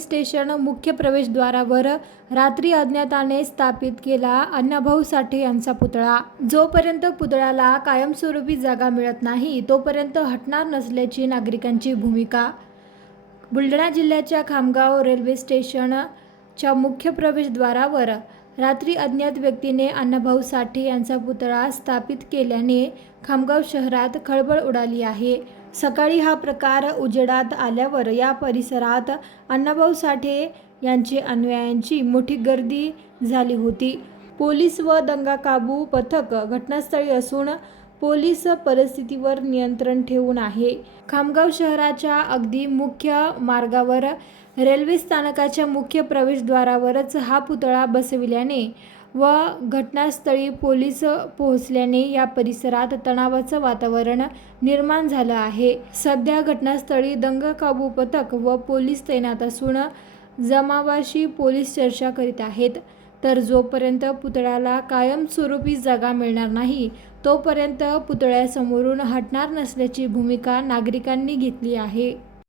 Station मुख्य प्रवेशद्वारावर रात्री अज्ञाताने स्थापित केला अण्णाभाऊ साठे यांचा पुतळा। जोपर्यंत पुतळ्याला कायमस्वरूपी जागा मिळत नाही तोपर्यंत हटणार नसल्याची नागरिकांची भूमिका। बुलढाणा जिल्ह्याच्या खामगाव रेल्वे स्टेशनच्या मुख्य प्रवेशद्वारावर रात्री अज्ञात व्यक्तीने अण्णाभाऊ साठे यांचा पुतळा स्थापित केल्याने खामगाव शहरात खळबळ उडाली आहे। सकाळी हा प्रकार उजेडात आल्यावर या परिसरात अण्णाभाऊ साठे यांचे अनुयायांची मोठी गर्दी झाली होती। पोलीस व दंगाकाबू पथक घटनास्थळी असून पोलीस परिस्थितीवर नियंत्रण ठेवून आहे। खामगाव शहराच्या अगदी मुख्य मार्गावर रेल्वे स्थानकाच्या मुख्य प्रवेशद्वारावरच हा पुतळा बसविल्याने व घटनास्थळी पोलीस पोहोचल्याने या परिसरात तणावाचं वातावरण निर्माण झालं आहे। सध्या घटनास्थळी दंगकाबू पथक व पोलीस तैनात असून जमावाशी पोलीस चर्चा करीत आहेत। तर जोपर्यंत पुतळ्याला कायमस्वरूपी जागा मिळणार नाही तोपर्यंत पुतळ्यासमोरून हटणार नसल्याची भूमिका नागरिकांनी घेतली आहे।